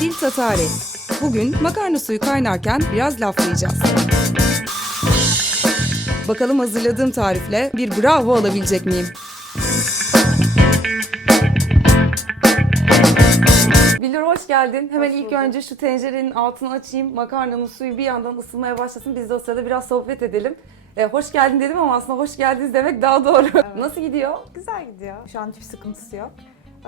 Dil Tatari. Bugün makarna suyu kaynarken biraz laflayacağız. Bakalım hazırladığım tarifle bir bravo alabilecek miyim? Bilir hoş geldin. Hemen ilk önce şu tencerenin altını açayım. Makarnanın suyu bir yandan ısınmaya başlasın. Biz de o sırada biraz sohbet edelim. Ee, hoş geldin dedim ama aslında hoş geldiniz demek daha doğru. Nasıl gidiyor? Güzel gidiyor. Şu an hiçbir sıkıntısı yok.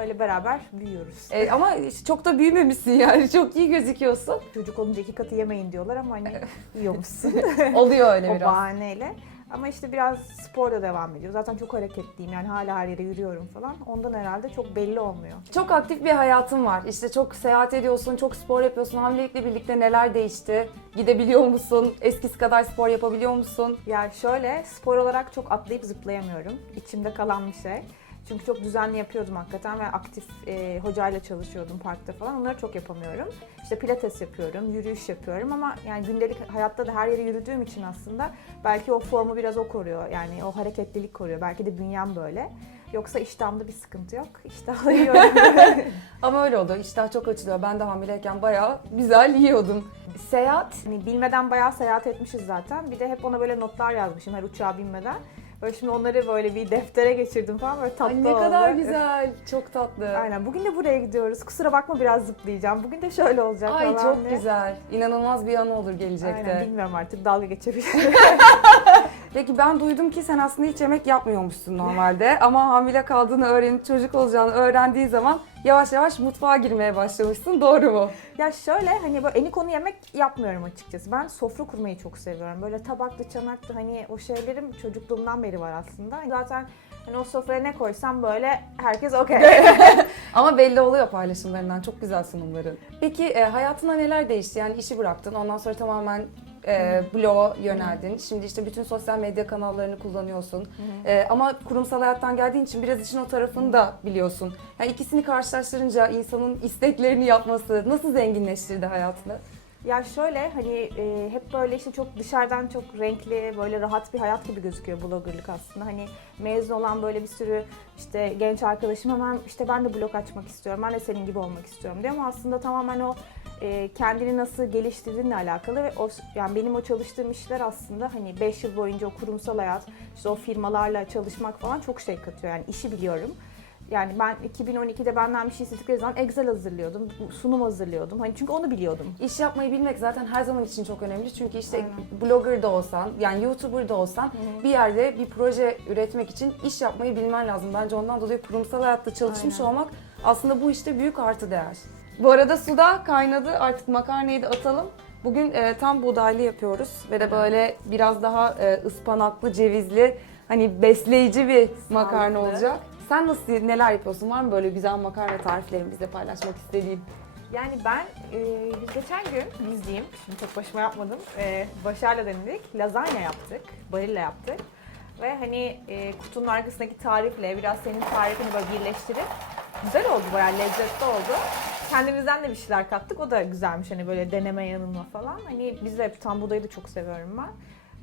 Öyle beraber büyüyoruz. Ee, ama çok da büyümemişsin yani. Çok iyi gözüküyorsun. Çocuk olunca iki katı yemeyin diyorlar ama hani yiyormuşsun. Oluyor öyle o biraz. bahaneyle. Ama işte biraz sporla devam ediyor. Zaten çok hareketliyim yani hala her yere yürüyorum falan. Ondan herhalde çok belli olmuyor. Çok aktif bir hayatın var. İşte çok seyahat ediyorsun, çok spor yapıyorsun. Hamilelikle birlikte neler değişti? Gidebiliyor musun? Eskisi kadar spor yapabiliyor musun? Yani şöyle spor olarak çok atlayıp zıplayamıyorum. İçimde kalan bir şey. Çünkü çok düzenli yapıyordum hakikaten ve aktif e, hocayla çalışıyordum parkta falan. Onları çok yapamıyorum. İşte pilates yapıyorum, yürüyüş yapıyorum ama yani gündelik hayatta da her yere yürüdüğüm için aslında belki o formu biraz o koruyor. Yani o hareketlilik koruyor. Belki de bünyem böyle. Yoksa iştahımda bir sıkıntı yok. İştahla yiyorum. Ama öyle oldu. İştah çok açılıyor. Ben de hamileyken bayağı güzel yiyordum. Seyahat hani bilmeden bayağı seyahat etmişiz zaten. Bir de hep ona böyle notlar yazmışım her uçağa binmeden. Böyle şimdi onları böyle bir deftere geçirdim falan böyle tatlı Ay ne oldu. kadar güzel. Çok tatlı. Aynen. Bugün de buraya gidiyoruz. Kusura bakma biraz zıplayacağım. Bugün de şöyle olacak Ay falan çok diye. güzel. İnanılmaz bir anı olur gelecekte. Aynen bilmiyorum artık dalga geçebilirim. Peki ben duydum ki sen aslında hiç yemek yapmıyormuşsun normalde ama hamile kaldığını öğrenip çocuk olacağını öğrendiği zaman yavaş yavaş mutfağa girmeye başlamışsın. Doğru mu? ya şöyle hani böyle eni konu yemek yapmıyorum açıkçası. Ben sofra kurmayı çok seviyorum. Böyle tabaklı çanaktı hani o şeylerim çocukluğumdan beri var aslında. Zaten hani o sofraya ne koysam böyle herkes okey. Ama belli oluyor paylaşımlarından. Çok güzel sunumların. Peki e, hayatında neler değişti? Yani işi bıraktın. Ondan sonra tamamen e, bloğa yöneldin. Şimdi işte bütün sosyal medya kanallarını kullanıyorsun. E, ama kurumsal hayattan geldiğin için biraz işin o tarafını da biliyorsun. Yani ikisini karşılaştırınca insanın isteklerini yapması nasıl zenginleştirdi hayatını? Ya şöyle hani e, hep böyle işte çok dışarıdan çok renkli böyle rahat bir hayat gibi gözüküyor bloggerlık aslında. Hani mezun olan böyle bir sürü işte genç arkadaşım hemen işte ben de blog açmak istiyorum. Ben de senin gibi olmak istiyorum diyor ama aslında tamamen o e, kendini nasıl geliştirdiğinle alakalı ve o yani benim o çalıştığım işler aslında hani 5 yıl boyunca o kurumsal hayat işte o firmalarla çalışmak falan çok şey katıyor. Yani işi biliyorum. Yani ben 2012'de benden bir şey istedikleri zaman Excel hazırlıyordum, sunum hazırlıyordum. Hani çünkü onu biliyordum. İş yapmayı bilmek zaten her zaman için çok önemli. Çünkü işte blogger da olsan, yani YouTuber da olsan bir yerde bir proje üretmek için iş yapmayı bilmen lazım. Bence ondan dolayı kurumsal hayatta çalışmış Aynen. olmak aslında bu işte büyük artı değer. Bu arada suda kaynadı. Artık makarnayı da atalım. Bugün e, tam buğdaylı yapıyoruz ve de böyle biraz daha e, ıspanaklı, cevizli, hani besleyici bir makarna Sağlıklı. olacak. Sen nasıl neler yapıyorsun? Var mı böyle güzel makarna tariflerini bizle paylaşmak istediğin? Yani ben e, biz geçen gün biz diyeyim, şimdi tek başıma yapmadım. E, Başar'la denedik, lazanya yaptık, barilla yaptık. Ve hani e, kutunun arkasındaki tarifle biraz senin tarifini böyle birleştirip güzel oldu, bayağı lezzetli oldu. Kendimizden de bir şeyler kattık, o da güzelmiş hani böyle deneme yanılma falan. Hani biz de tam budayı da çok seviyorum ben.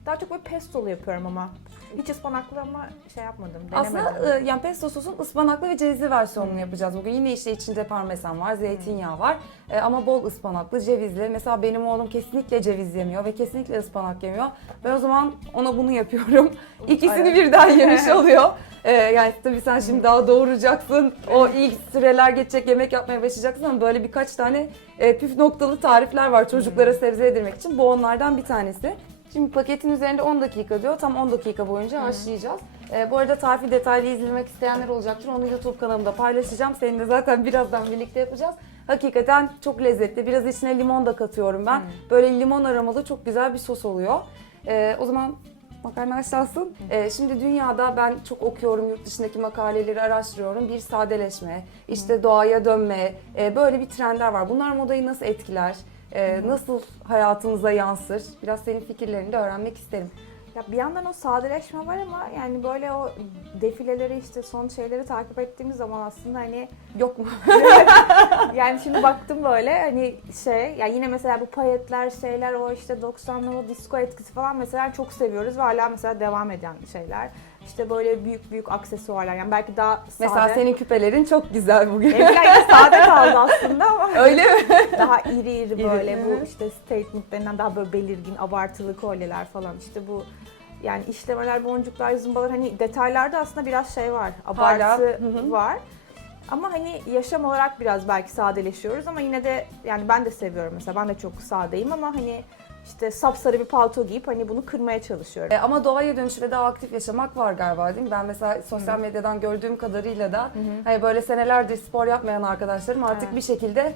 Daha çok böyle pestolu yapıyorum ama. Hiç ıspanaklı ama şey yapmadım, denemedim. Aslında e, yani pesto sosun ıspanaklı ve cevizli versiyonunu yapacağız bugün. Yine işte içinde parmesan var, zeytinyağı var E, ama bol ıspanaklı, cevizli. Mesela benim oğlum kesinlikle ceviz yemiyor ve kesinlikle ıspanak yemiyor. Ben o zaman ona bunu yapıyorum. İkisini Evet. birden yemiş oluyor. E, yani tabii sen şimdi daha doğuracaksın. O ilk süreler geçecek, yemek yapmaya başlayacaksın ama böyle birkaç tane e, püf noktalı tarifler var çocuklara sebze yedirmek için. Bu onlardan bir tanesi. Şimdi paketin üzerinde 10 dakika diyor. Tam 10 dakika boyunca haşlayacağız. Ee, bu arada tarifi detaylı izlemek isteyenler olacaktır. Onu YouTube kanalımda paylaşacağım. Seninle zaten birazdan birlikte yapacağız. Hakikaten çok lezzetli. Biraz içine limon da katıyorum ben. Böyle limon aromalı çok güzel bir sos oluyor. Ee, o zaman makarna haşlansın. Ee, şimdi dünyada ben çok okuyorum, yurt dışındaki makaleleri araştırıyorum. Bir sadeleşme, işte doğaya dönme, e, böyle bir trendler var. Bunlar modayı nasıl etkiler? Ee, nasıl hayatımıza yansır? Biraz senin fikirlerini de öğrenmek isterim. Ya bir yandan o sadeleşme var ama yani böyle o defileleri işte son şeyleri takip ettiğimiz zaman aslında hani Yok mu? yani şimdi baktım böyle hani şey ya yine mesela bu payetler şeyler o işte 90'lı o disco etkisi falan mesela çok seviyoruz ve hala mesela devam eden şeyler. İşte böyle büyük büyük aksesuarlar yani belki daha sade. Mesela senin küpelerin çok güzel bugün. Benimkiler yine sade kaldı aslında ama Öyle mi? daha iri iri İri, böyle hı. bu işte statement denilen daha böyle belirgin abartılı kolyeler falan işte bu yani işlemeler, boncuklar, zımbalar hani detaylarda aslında biraz şey var. Abartı Hala, var. Ama hani yaşam olarak biraz belki sadeleşiyoruz ama yine de yani ben de seviyorum mesela ben de çok sadeyim ama hani işte sapsarı bir palto giyip hani bunu kırmaya çalışıyorum. E, ama doğaya dönüş ve daha aktif yaşamak var galiba değil mi? Ben mesela sosyal medyadan gördüğüm kadarıyla da hani böyle senelerdir spor yapmayan arkadaşlarım artık Evet. bir şekilde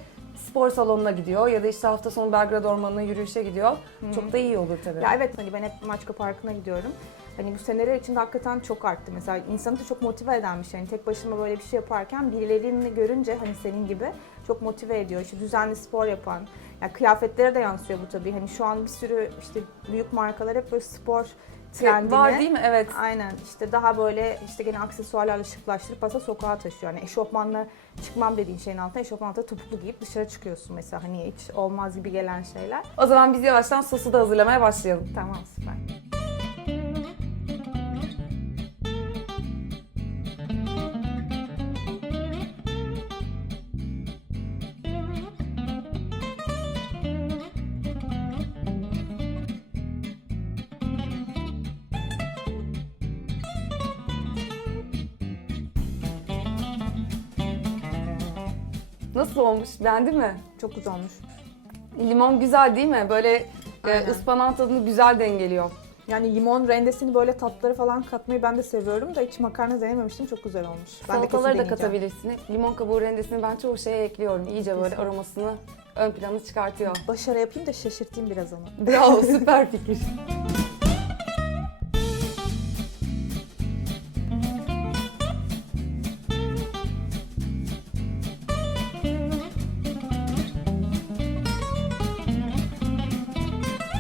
spor salonuna gidiyor ya da işte hafta sonu Belgrad Ormanı'na yürüyüşe gidiyor. Çok da iyi olur tabii. Ya evet hani ben hep Maçka Parkı'na gidiyorum. Hani bu seneler içinde hakikaten çok arttı. Mesela insanı da çok motive eden bir şey. Yani tek başıma böyle bir şey yaparken birilerini görünce hani senin gibi çok motive ediyor. İşte düzenli spor yapan. Yani kıyafetlere de yansıyor bu tabii. Hani şu an bir sürü işte büyük markalar hep böyle spor trendini. Var değil mi? Evet. Aynen işte daha böyle işte gene aksesuarlarla şıklaştırıp aslında sokağa taşıyor. Yani eşofmanla çıkmam dediğin şeyin altına eşofman altına topuklu giyip dışarı çıkıyorsun mesela. Hani hiç olmaz gibi gelen şeyler. O zaman biz yavaştan sosu da hazırlamaya başlayalım. Tamam süper. Nasıl olmuş? Beğendin mi? Çok güzel olmuş. Limon güzel değil mi? Böyle e, Aynen. ıspanağın tadını güzel dengeliyor. Yani limon rendesini böyle tatları falan katmayı ben de seviyorum da hiç makarna denememiştim. Çok güzel olmuş. Ben de kesin Salataları da deneyeceğim. katabilirsin. Limon kabuğu rendesini ben çoğu şeye ekliyorum. İyice böyle aromasını ön plana çıkartıyor. Başarı yapayım da şaşırtayım biraz onu. Bravo süper fikir.